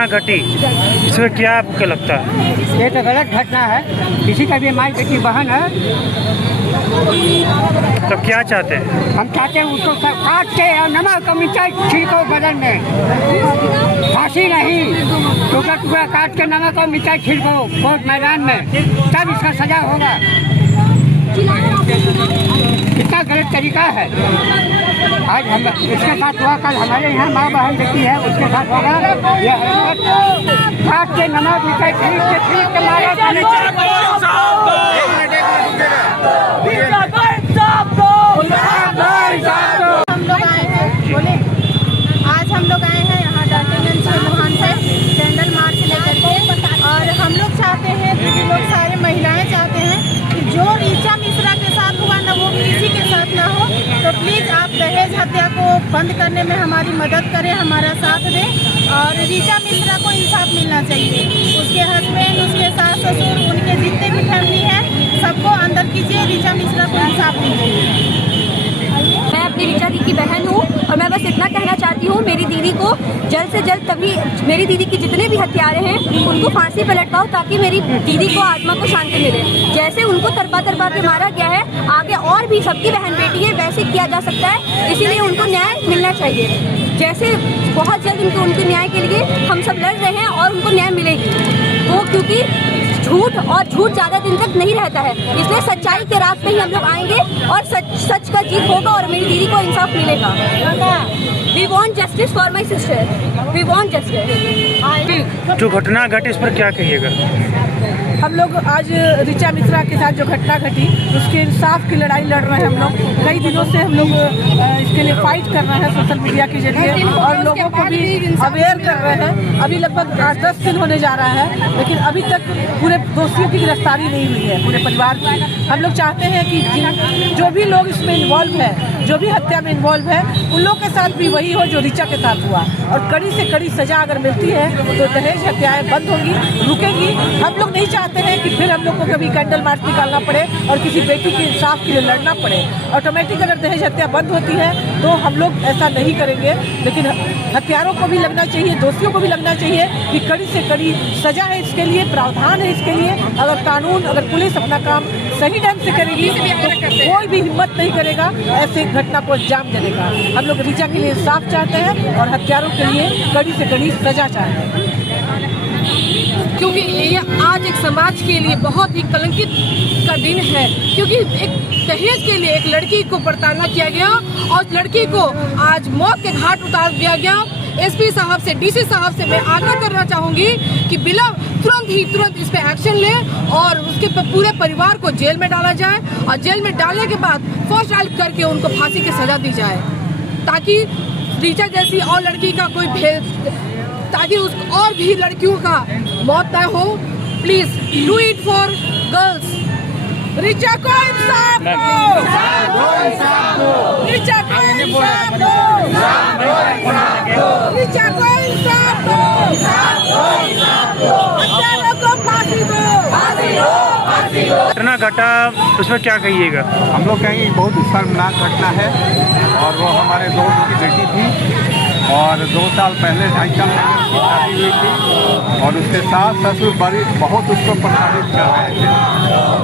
घटना घटी, इसमें क्या आपको लगता है? ये तो गलत घटना है। किसी का भी माई बेटी बहन है। तो क्या चाहते हैं? हम चाहते हैं उसको काट के और नमक का मिर्चाई छिड़को बदन में, फांसी नहीं, टुकड़ा टुकड़ा काट के नमक और मिर्चाई छिड़को कोर्ट मैदान में, तब इसका सजा होगा। कितना गलत तरीका है। आज हम इसके साथ हुआ, कल हमारे यहाँ माँ बहन बेटी है उसके साथ होगा। यह काट के नमक मिर्चाई छीट के मारा। आज हम लोग आए हैं यहाँ डाल्टनगंज से मुहान से कैंडल मार्च लेकर के, और हम लोग चाहते हैं, दीदी लोग सारे महिलाएं चाहते हैं कि जो ऋचा मिश्रा के साथ हुआ ना, वो भी किसी के साथ ना हो। तो प्लीज़ आप दहेज हत्या को बंद करने में हमारी मदद करें, हमारा साथ दें, और ऋचा मिश्रा को इंसाफ मिलना चाहिए। उसके हस्बैंड, उसके सास ससुर, उनके जितने भी फैमिली है, सबको अंदर कीजिए, ऋचा मिश्रा को इंसाफ मिले। मैं अपनी ऋचा दी की बहन हूँ और मैं बस इतना कहना चाहती हूँ, मेरी दीदी को जल्द से जल्द, तभी मेरी दीदी के जितने भी हत्यारे हैं उनको फांसी पर लटकाओ, ताकि मेरी दीदी को आत्मा को शांति मिले। जैसे उनको तरपा तरपा के मारा गया है, आगे और भी सबकी बहन बेटी है, वैसे किया जा सकता है। इसीलिए उनको न्याय मिलना चाहिए। जैसे बहुत जल्द उनके न्याय के लिए हम सब लड़ रहे हैं और उनको न्याय मिलेगी वो, क्योंकि झूठ ज़्यादा दिन तक नहीं रहता है। इसलिए सच्चाई के रास्ते ही हम लोग आएंगे और सच का जीत होगा और मेरी दीदी को इंसाफ मिलेगा। We want justice for my sister. We want justice. जो घटना घटी, इस पर क्या कहिएगा? हम लोग आज ऋचा मिश्रा के साथ जो घटना घटी, उसके इंसाफ की लड़ाई लड़ रहे हैं। हम लोग कई दिनों से हम लोग इसके लिए फाइट कर रहे हैं सोशल मीडिया के जरिए, और लोगों को भी अवेयर कर रहे हैं। अभी लगभग 8-10 दिन होने जा रहा है, लेकिन अभी तक पूरे दोषियों की गिरफ्तारी नहीं हुई है, पूरे परिवार की। हम लोग चाहते हैं कि जो भी लोग इसमें इन्वॉल्व है, जो भी हत्या में इन्वॉल्व है, उन लोग के साथ भी वही हो जो ऋचा के साथ हुआ, और कड़ी से कड़ी सजा अगर मिलती है तो दहेज हत्याएं बंद होंगी, रुकेगी। हम लोग नहीं चाहते हैं कि फिर हम लोग को कभी कैंडल मार्च निकालना पड़े और किसी बेटी के इंसाफ के लिए लड़ना पड़े। ऑटोमेटिक अगर दहेज हत्या बंद होती है तो हम लोग ऐसा नहीं करेंगे, लेकिन हत्यारों को भी लगना चाहिए, दोषियों को भी लगना चाहिए कि कड़ी से कड़ी सजा है इसके लिए, प्रावधान है इसके लिए। अगर कानून, अगर पुलिस अपना काम सही ढंग से करेगी तो कोई भी हिम्मत नहीं करेगा ऐसे घटना को अंजाम देने का। हम लोग ऋचा के लिए इंसाफ चाहते हैं और हत्यारों के लिए कड़ी से कड़ी सजा चाहते हैं, क्योंकि ये आज एक समाज के लिए बहुत ही कलंकित का दिन है। क्योंकि एक दहेज के लिए एक लड़की को प्रताड़ना किया गया और लड़की को आज मौत के घाट उतार दिया गया। एसपी साहब से, डीसी साहब से मैं आग्रह करना चाहूँगी कि तुरंत इस पे एक्शन ले और उसके पूरे परिवार को जेल में डाला जाए, और जेल में डालने के बाद फर्स्ट ट्रायल करके उनको फांसी की सजा दी जाए, ताकि ऋचा जैसी और लड़की का कोई भेद, ताकि उस और भी लड़कियों का मौत न हो। Please do it for girls. Richa को इंसाफ दो, ऋचा को इंसाफ दो, ऋचा को इंसाफ दो, हत्यारों को फांसी दो। घटना घटा, उसमें क्या कहिएगा? हम लोग कहेंगे बहुत शर्मनाक घटना है, और वो हमारे दोस्त की बेटी थी, और 2 साल पहले, 2.5 साल पहले उसकी शादी हुई थी, और उसके सास ससुर बहुत उसको प्रभावित कर रहे थे।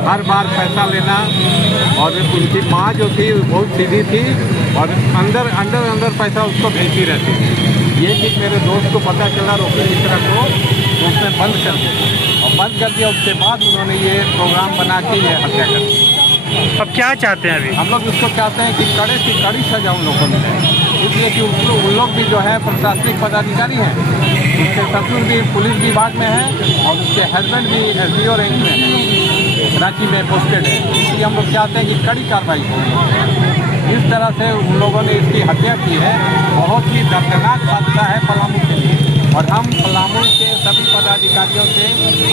हर बार पैसा लेना, और उनकी माँ जो थी बहुत सीधी थी और अंदर पैसा उसको भेजती रहती थी। ये चीज़ मेरे दोस्त को पता चला, रोकी मिश्रा को, तो उसने बंद कर दिया, और बंद कर दिया। उसके बाद उन्होंने ये प्रोग्राम बना के ये हत्या कर दी। अब क्या चाहते हैं? अभी हम लोग उसको चाहते हैं कि कड़े से कड़ी सजा उन लोगों को मिले, इसलिए कि उन लोग भी जो है प्रशासनिक पदाधिकारी हैं, उसके ससुर भी पुलिस विभाग में है और उसके हस्बैंड भी SDO रैंक में है, रांची में पोस्टेड है। इसलिए हम लोग चाहते हैं कि कड़ी कार्रवाई हो। इस तरह से उन लोगों ने इसकी हत्या की है, बहुत ही दर्दनाक हादसा है पलामू के लिए, और हम पलामू के सभी पदाधिकारियों से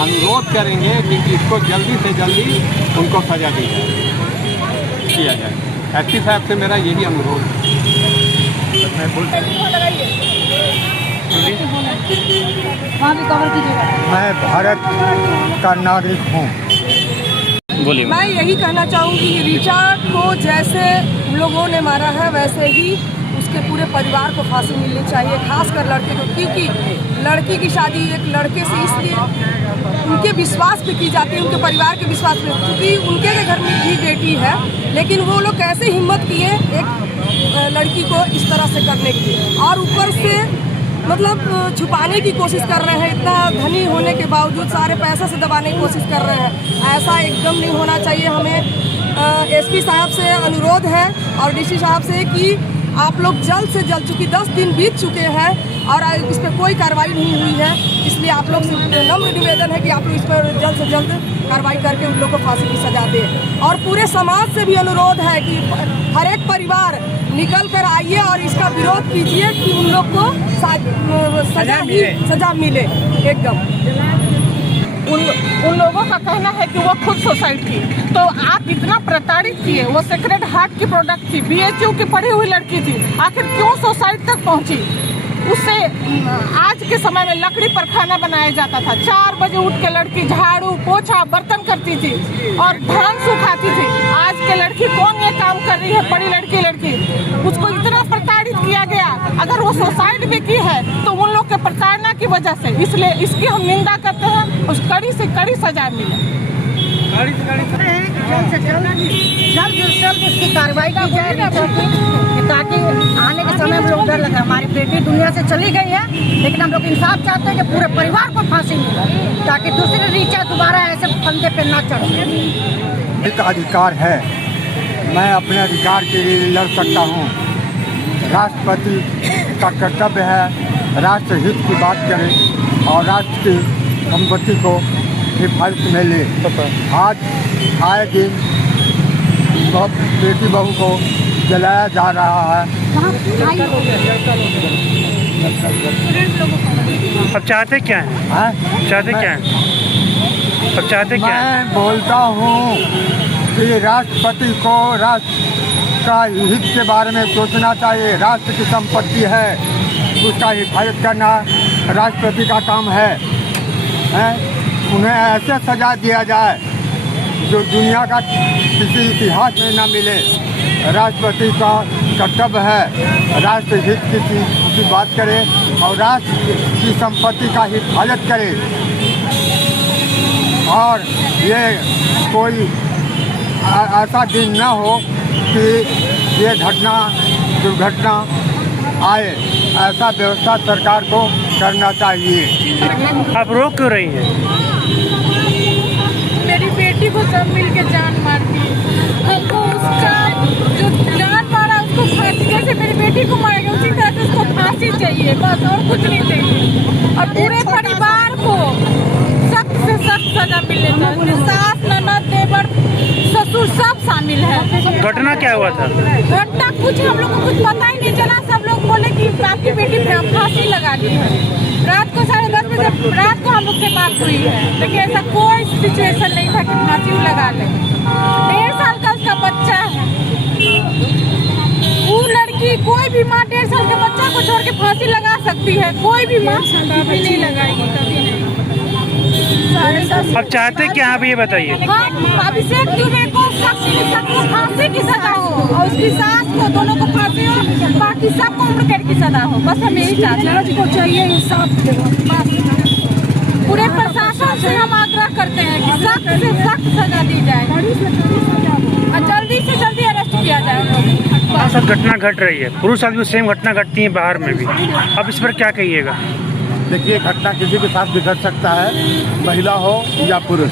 अनुरोध करेंगे कि इसको जल्दी से जल्दी उनको सजा दी किया जाए। एसपी साहब से मेरा यही अनुरोध है। मैं भारत का नागरिक हूँ। बोलिए। मैं यही कहना चाहूँगी कि ऋचा को जैसे लोगों ने मारा है वैसे ही उसके पूरे परिवार को फांसी मिलनी चाहिए, खासकर लड़के को, क्योंकि लड़की की शादी एक लड़के से इसलिए उनके विश्वास पे की जाती है, उनके परिवार के विश्वास पे, क्योंकि उनके घर में भी बेटी है, लेकिन वो लोग कैसे हिम्मत किए एक लड़की को इस तरह से करने की, और ऊपर से मतलब छुपाने की कोशिश कर रहे हैं। इतना धनी होने के बावजूद सारे पैसे से दबाने की कोशिश कर रहे हैं। ऐसा एकदम नहीं होना चाहिए। हमें एसपी साहब से अनुरोध है और डीसी साहब से कि आप लोग जल्द से जल्द, चूँकि 10 दिन बीत चुके हैं और इस पर कोई कार्रवाई नहीं हुई है, इसलिए आप लोग से नम्र निवेदन है कि आप लोग इस पर जल्द से जल्द कार्रवाई करके उन लोग को फांसी की सजा दें। और पूरे समाज से भी अनुरोध है कि हर एक परिवार निकल कर आइए और इसका विरोध कीजिए कि उन लोग को सजा मिले एकदम। उन लोगों का कहना है कि वो खुद सुसाइड की, तो आप इतना प्रताड़ित किए। वो सेक्रेड हार्ट की प्रोडक्ट थी, BHU की पढ़ी हुई लड़की थी, आखिर क्यों सुसाइड तक पहुंची? उससे आज के समय में लकड़ी पर खाना बनाया जाता था। 4 बजे उठ के लड़की झाड़ू पोछा बर्तन करती थी और धान सुखाती थी। आज के लड़की कौन ये काम कर रही है? बड़ी लड़की उसको इतना प्रताड़ित किया गया। अगर वो सुसाइड भी की है तो उन लोग के प्रताड़ना की वजह से, इसलिए इसकी हम निंदा करते हैं। उस कड़ी से कड़ी सजा मिले। जल्द इसकी कार्रवाई की जाए, ताकि आने के समय में लोग डर लगे। हमारी बेटी दुनिया से चली गई है, लेकिन हम लोग इंसाफ चाहते हैं कि पूरे परिवार को फांसी मिले, ताकि दूसरी रीचा दोबारा ऐसे फंदे पे ना चढ़े। एक अधिकार है, मैं अपने अधिकार के लिए लड़ सकता हूँ। राष्ट्रपति का कर्तव्य है राष्ट्र हित की बात करें और राष्ट्र की संपत्ति को हिफाजत में ले। आज आए दिन बेटी बहू को जलाया जा रहा है। अब चाहते क्या हैं? चाहते क्या हैं? अब चाहते क्या हैं? मैं बोलता हूँ कि राष्ट्रपति को राष्ट्र का हित के बारे में सोचना चाहिए। राष्ट्र की संपत्ति है, उसका हिफाजत करना राष्ट्रपति का काम है। उन्हें ऐसे सजा दिया जाए जो दुनिया का किसी इतिहास में न मिले। राष्ट्रपति का कर्तव्य है राष्ट्र हित की बात करे और राष्ट्र की संपत्ति का हिफाजत करे। और ये कोई ऐसा दिन न हो कि ये दुर्घटना आए, ऐसा व्यवस्था सरकार को करना चाहिए। आप रोक क्यों रही हैं? मेरी बेटी को सब मिल के जान मार दी। हमको उसका जो जान मारा उसको फांसी, जैसे मेरी बेटी को मारेगा उसी तरह से उसको फांसी चाहिए, बस और कुछ नहीं चाहिए। और पूरे परिवार को सख्त से सख्त सजा मिलनी चाहिए। सास, ननद, देवर, ससुर सब शामिल है। घटना क्या हुआ था? घटना कुछ हम लोग को कुछ पता ही नहीं चला। सब लोग बोले कि आपकी बेटी फांसी लगा दी है। रात को 10:30 बजे रात को हम लोग से बात हुई है, लेकिन ऐसा कोई सिचुएशन नहीं था कि फांसी लगा ले। 1.5 साल का उसका बच्चा है। वो लड़की, कोई भी माँ 1.5 साल के बच्चा को छोड़ के फांसी लगा सकती है। कोई भी माँ कभी नहीं लगाएगी, कभी नहीं। अब चाहते क्या आप ये बताइए? अभिषेक दुबे को फांसी की सजा हो और उसकी सास को, दोनों को फांसी हो, बाकी सबको उम्र कैद की सजा हो। बस हम यही चाहते हैं। जज को चाहिए इंसाफ। पूरे प्रशासन से हम आग्रह करते हैं कि सख्त से सख्त सजा दी जाए और जल्दी से जल्दी अरेस्ट किया जाए। सब घटना घट रही है, पुरुष आदमी सेम घटना घटती है बाहर में भी। अब इस पर क्या कहिएगा? देखिए, घटना किसी के साथ भी घट सकता है, महिला हो या पुरुष,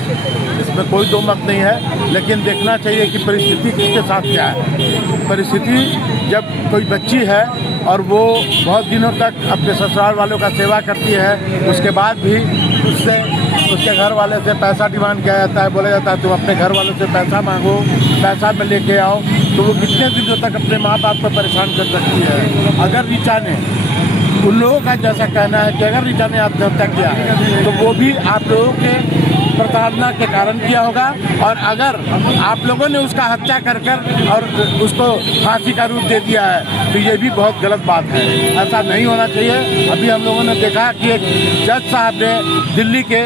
इसमें कोई दो मत नहीं है। लेकिन देखना चाहिए कि परिस्थिति किसके साथ क्या है। परिस्थिति जब कोई बच्ची है और वो बहुत दिनों तक अपने ससुराल वालों का सेवा करती है, उसके बाद भी उसके घर वाले से पैसा डिमांड किया जाता है, बोला जाता है तुम अपने घर वालों से पैसा मांगो, पैसा में लेके आओ, तो वो कितने दिनों तक अपने माँ बाप को परेशान कर सकती है। अगर रीचा ने, उन लोगों का जैसा कहना है कि अगर रीचा ने आत्महत्या किया है तो वो भी आप लोगों के प्रताड़ना के कारण किया होगा। और अगर आप लोगों ने उसका हत्या कर और उसको फांसी का रूप दे दिया है तो ये भी बहुत गलत बात है, ऐसा नहीं होना चाहिए। अभी हम लोगों ने देखा कि एक जज साहब ने दिल्ली के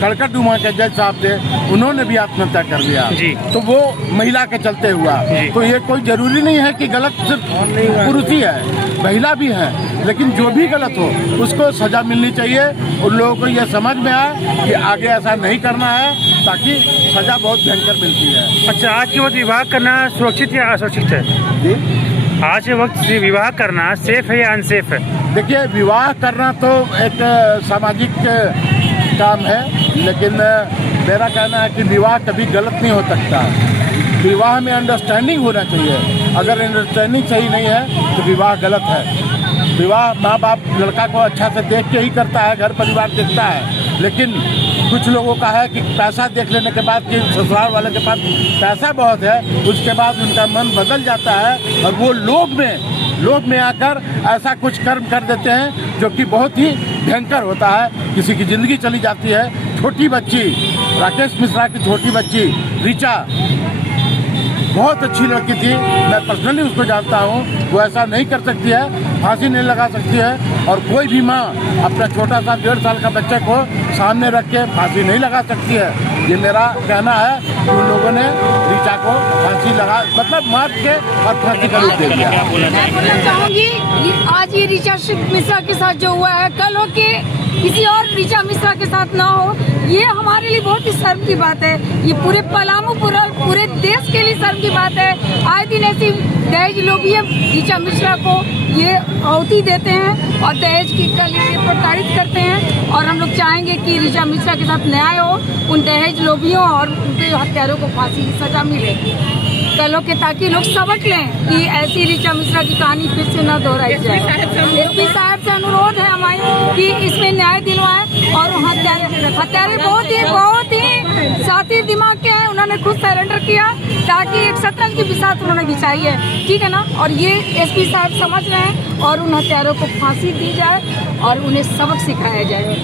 कड़कड़डुमा के जज साहब थे, उन्होंने भी आत्महत्या कर लिया जी। तो वो महिला के चलते हुआ। तो ये कोई जरूरी नहीं है कि गलत सिर्फ पुरुष ही है, महिला भी है, लेकिन जो भी गलत हो उसको सजा मिलनी चाहिए। उन लोगों को ये समझ में आए कि आगे ऐसा नहीं करना है, ताकि सजा बहुत भयंकर मिलती है। अच्छा, आज के वक्त विवाह करना सुरक्षित या असुरक्षित है? जी, आज के वक्त विवाह करना सेफ है या अनसेफ है? देखिए, विवाह करना तो एक सामाजिक काम है, लेकिन मेरा कहना है कि विवाह कभी गलत नहीं हो सकता। विवाह में अंडरस्टैंडिंग होना चाहिए। अगर अंडरस्टैंडिंग सही नहीं है तो विवाह गलत है। विवाह माँ बाप लड़का को अच्छा से देख के ही करता है, घर परिवार देखता है, लेकिन कुछ लोगों का है कि पैसा देख लेने के बाद कि ससुराल वाले के पास पैसा बहुत है, उसके बाद उनका मन बदल जाता है और वो लोभ में आकर ऐसा कुछ कर्म कर देते हैं जो कि बहुत ही भयंकर होता है। किसी की ज़िंदगी चली जाती है। छोटी बच्ची, राकेश मिश्रा की छोटी बच्ची ऋचा, बहुत अच्छी लड़की थी, मैं पर्सनली उसको जानता हूँ। वो ऐसा नहीं कर सकती है, फांसी नहीं लगा सकती है, और कोई भी माँ अपना छोटा सा 1.5 साल का बच्चे को सामने रख के फांसी नहीं लगा सकती है। ये मेरा कहना है कि उन लोगों ने ऋचा को फांसी लगा, मतलब मार के और फांसी का रूप दे दिया। मैं बोलना चाहूँगी, आज ये ऋचा मिश्रा के साथ जो हुआ है, कल हो के किसी और ऋचा मिश्रा के साथ ना हो, ये हमारे लिए बहुत ही शर्म की बात है। ये पूरे पलामू पूरे देश के लिए शर्म की बात है। आए दिन ऐसी दहेज लोग ये ऋचा मिश्रा को ये आहुति देते हैं और दहेज की लिए प्रताड़ित करते हैं। और हम लोग चाहेंगे कि ऋचा मिश्रा के साथ न्याय हो, उन दहेज लोभियों और उनके हत्यारों को फांसी की सजा मिले कलों के, ताकि लोग सबक लें कि ऐसी ऋचा मिश्रा की कहानी फिर से न दोहराई जाए। एसपी साहब से अनुरोध है हमारी कि इसमें न्याय दिलवाएं। और हत्यारे बहुत ही साथी दिमाग के हैं, उन्होंने खुद सरेंडर किया ताकि एक शतरंज की बिसात उन्होंने बिछाई है, ठीक है ना। और ये एसपी साहब समझ रहे हैं और उन हत्यारों को फांसी दी जाए और उन्हें सबक सिखाया जाए।